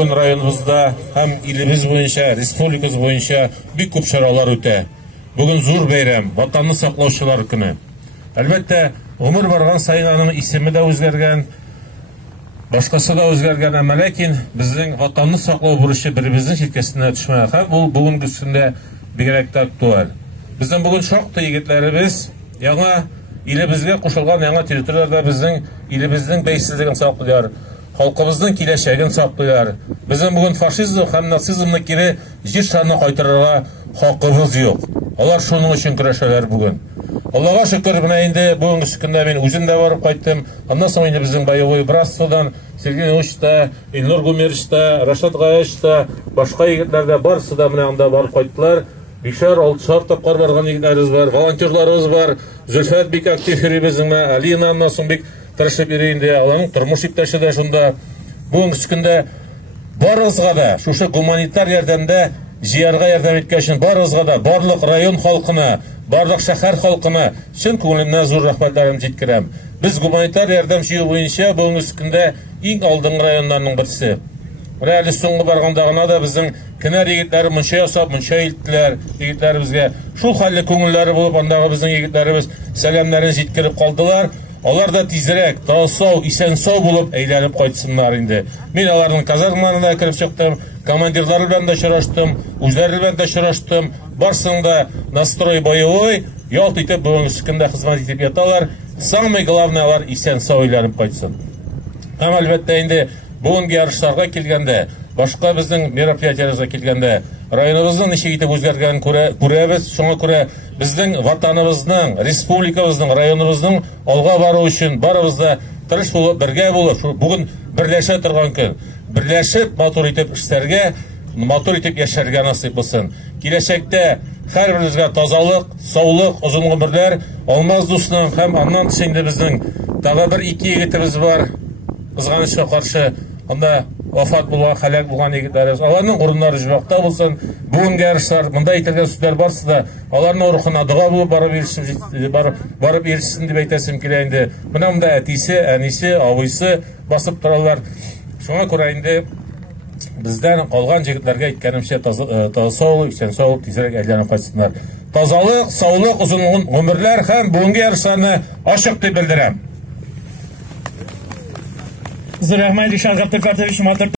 Бүгін районымызда һәм илебез буенча, республикабыз буенча бик күп чаралар үтә. Бүгін зур бәйрәм, ватанны саклаучылар көне. Әлбәттә, гомер барган сайын аның исеме дә үзгәргән, башкасы да үзгәргән, әмма ләкин безнең ватанны саклау бурычы беребезнең җилкәсенә төшмәгән. Һәм ул бүгенге көндә бигрәк тә актуаль. Безнең бүгін шактый егетләребез яңа илебезгә кушылган яңа территорияләрдә безнең илебезнең бәйсезлеген саклыйлар. Халкыбызның киләчәген саклыйлар. Безнең бүген фашизм һәм нацизмны кире җир шарына кайтарырга хакыбыз юк. Алар шуның өчен көрәшәләр бүген. Аллага шөкер, менә инде бүгенге көндә мин үзем дә барып кайттым. Аннан соң инде безнең боевой братстводан Сергей Ильичта, Илнур Гумеричта, Рашид Гаешта, башка егетләр дә барысы да менә анда барып кайттылар. 5-6 тапкыр барган егетләребез бар, волонтерларыбыз бар. Зөлфәт бик актив йөри безнең, Алина аннан соң бик тырышып йөри инде. Аларның тормыш иптәше дә шунда. Бүгенге көндә барыгызга да шушы гуманитар ярдәмдә җыярга ярдәм иткән өчен барыгызга да, барлык район халкына, барлык шәһәр халкына чын күңелемнән зур рәхмәтләрен җиткерәм. Без гуманитар ярдәм җыю буенча бүгенге көндә иң алдынгы районнарның берсе. Менә әле соңгы барганда гына да безнең кенәр егетләре мунча ясап, мунча илттеләр егетләребезгә. Шул хәлле күңелләре булып, андагы безнең егетләребез сәламнәрен җиткереп калдылар. Алар да тизрәк, тау-сау, исән-сау булып әйләнеп кайтсыннар инде. Мин аларның казармаларына кирип чыктым, командирлары белән дә очраштым, үзләре белән дә очраштым. Барсын да настрой боевой, ялт итеп бүгенге көндә хезмәт итеп яталар. Самое главное, алар исән-сау әйләнеп кайтсын. Һәм әлбәттә инде бүгенге ярышларга килгәндә, башка безнең мероприятиеләргә килгәндә, районыбызның ничек итеп үзгәргәнен күрәбез. Шуңа күрә безнең ватаныбызның, республикабызның, районыбызның алга бару өчен барыбыз да тырыш булып, бергә булып, бүген берләшә торган көн, берләшеп матур итеп эшләргә, матур итеп яшәргә насыйп булсын. Киләчәктә һәрберебезгә тазалык, саулык, озын гомерләр, Алмаз дусның һәм аннан инде безнең тагы бер 2 егетебез бар. Кызганычка каршы анда вафат булган, халак булган егетләребез. Аларның урыннары җибакта булсын. Бүгенге ярышлар, монда әйтелгән сүзләр барсы да аларның рухына дуга булып барып ирешсен дип әйтәсем килә инде. Менә монда әтисе, әнисе, абыйсы басып торалар. Шуңа күрә инде бездән калган егетләргә әйткәнемчә тазалык, исән-саулык тизрәк әйләнеп кайтсыннар. Тазалык, саулык, озын гомерләр һәм бүгенге ярышларны ачык дип белдерәм. Зурәхмәт Ишан Габдулкадрович, матур